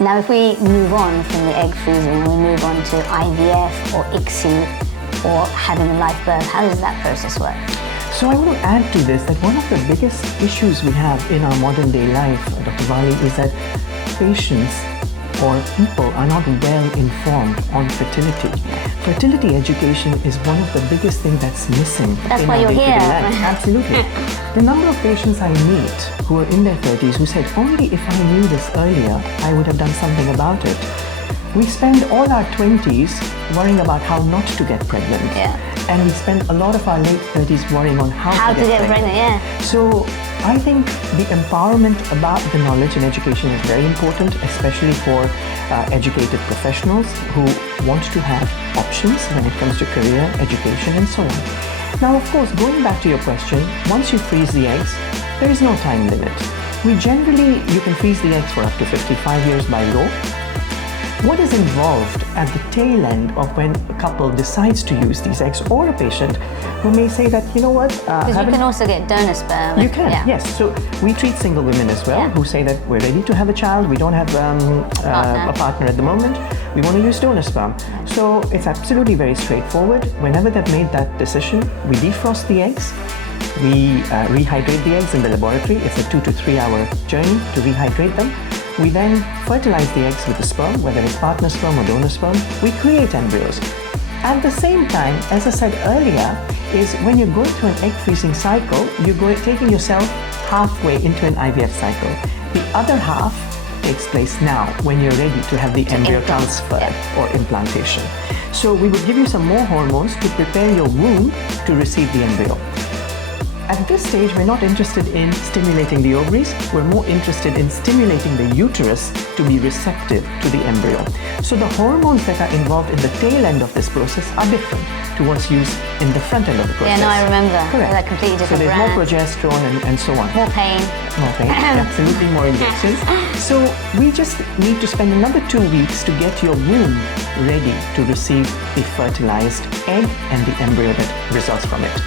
Now, if we move on from the egg freezing and we move on to IVF or ICSI or having a live birth, how does that process work? So I want to add to this that one of the biggest issues we have in our modern day life, Dr. Bali, is that patients or people are not well informed on fertility. Fertility education is one of the biggest things that's missing That's in why our you're day-to-day here. life. Absolutely. The number of patients I meet who are in their 30s who said, only if I knew this earlier, I would have done something about it. We spend all our 20s worrying about how not to get pregnant. Yeah. And we spend a lot of our late 30s worrying on how to get pregnant. Yeah. So I think the empowerment about the knowledge and education is very important, especially for educated professionals who want to have options when it comes to career, education, and so on. Now, of course, going back to your question, once you freeze the eggs, there is no time limit. You can freeze the eggs for up to 55 years by law. What is involved at the tail end of when a couple decides to use these eggs, or a patient who may say that, you know what, Because you can also get donor sperm. You can, yes. So we treat single women as well who say that we're ready to have a child, we don't have a partner at the moment, we want to use donor sperm. So it's absolutely very straightforward. Whenever they've made that decision, we defrost the eggs, we rehydrate the eggs in the laboratory. It's a 2 to 3 hour journey to rehydrate them. We then fertilize the eggs with the sperm, whether it's partner sperm or donor sperm. We create embryos. At the same time, as I said earlier, is when you're going through an egg freezing cycle, you're taking yourself halfway into an IVF cycle. The other half takes place now when you're ready to have the embryo transferred or implantation. So we would give you some more hormones to prepare your womb to receive the embryo. At this stage, we're not interested in stimulating the ovaries. We're more interested in stimulating the uterus to be receptive to the embryo. So the hormones that are involved in the tail end of this process are different to what's used in the front end of the process. Yeah, no, I remember. Correct. They're completely different. So there's more brands. progesterone and so on. More pain. More pain, absolutely, more injections. So we just need to spend another 2 weeks to get your womb ready to receive the fertilized egg and the embryo that results from it.